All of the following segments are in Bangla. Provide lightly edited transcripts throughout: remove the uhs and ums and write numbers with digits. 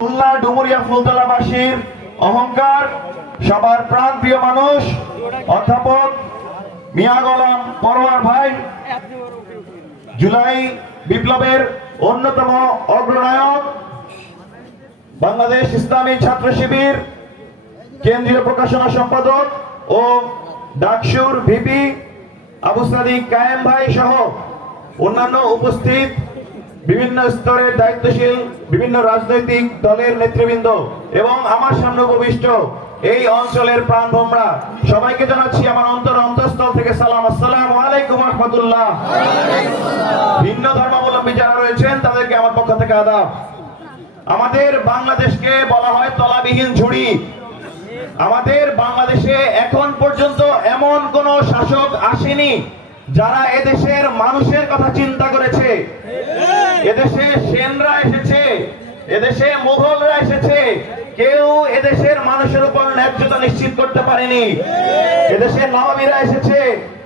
খুলনা ডুমুরিয়া ফুলতলাবাসীর অহংকার, সবার প্রাণ প্রিয় মানুষ অধ্যাপক মিয়া গোলাম পরোয়ার ভাই, জুলাই বিপ্লবের অন্যতম অগ্রনায়ক, বাংলাদেশ ইসলামী ছাত্র শিবির কেন্দ্রীয় প্রকাশনা সম্পাদক ও ডাকসুর ভিপি আবু সাদিক কায়েম ভাই সহ অন্যান্য উপস্থিত বিভিন্ন স্তরের দায়িত্বশীল বিভিন্ন রাজনৈতিক দলের নেতৃবৃন্দ এবং আমার সামনে উপবিষ্ট এই অঞ্চলের প্রাণভোমরা সবাইকে জানাচ্ছি আমার অন্তঃস্থল থেকে সালাম। আসসালামু আলাইকুম ওয়া রাহমাতুল্লাহ। ভিন্ন ধর্মাবলম্বী যারা রয়েছেন তাদেরকে আমার পক্ষ থেকে আদাব। আমাদের বাংলাদেশকে বলা হয় তলাবিহীন ঝুড়ি। আমাদের বাংলাদেশে এখন পর্যন্ত এমন কোন শাসক আসেনি যারা এদেশের মানুষের কথা চিন্তা করেছে। এদেশে সেনরা এসেছে, এদেশে মুঘলরা এসেছে, কেউ এদেশের মানুষের উপর ন্যায্যতা নিশ্চিত করতে পারেনি। এদেশে নবাবীরা এসেছে,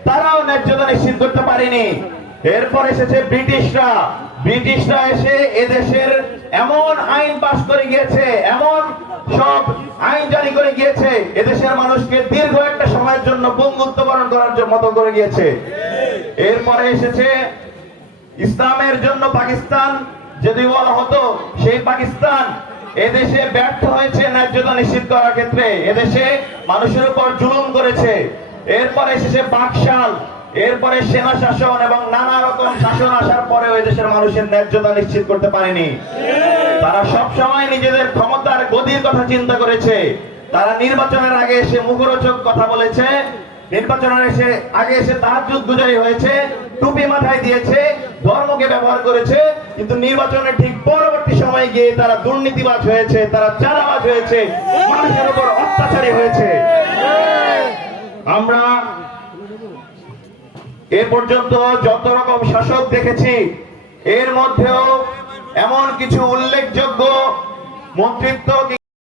তারাও ন্যায্যতা নিশ্চিত করতে পারেনি। এরপর এসেছে ব্রিটিশরা এসে এদেশের এমন আইন পাস করে গিয়েছে, এমন সব আইন জারি করে গিয়েছে, এদেশের মানুষকে দীর্ঘ একটা সময়ের জন্য বঙ্গুত্ব বরণ করার মতো করে গিয়েছে। এরপরে এসেছে ইসলামের জন্য পাকিস্তান, যদি বলা হতো সেই পাকিস্তান এদেশে ব্যর্থ হয়েছে ন্যায্যতা নিশ্চিত করার ক্ষেত্রে, এদেশে মানুষের উপর জুলুম করেছে। এরপরে এসেছে বাকশাল, এরপরে সেনা শাসন এবং নানা রকম শাসন আসার পরেও এদেশের মানুষের ন্যায্যতা নিশ্চিত করতে পারেনি। তারা সব সময় নিজেদের ক্ষমতার গদির কথা চিন্তা করেছে। তারা নির্বাচনের আগে এসে মুখরোচক কথা বলেছে, নির্বাচনের আগে এসে তাহাজ্জুদ গুজারি হয়েছে, টুপি মাথায় দিয়েছে, ধর্মকে ব্যবহার করেছে, কিন্তু নির্বাচনের ঠিক পরবর্তী সময়ে গিয়ে তারা দুর্নীতিবাজ হয়েছে, তারা চাঁদাবাজ হয়েছে, মানুষের উপর অত্যাচারী হয়েছে। আমরা এ পর্যন্ত যত রকম শাসক দেখেছি, এর মধ্যেও এমন কিছু উল্লেখযোগ্য মন্ত্রিত্ব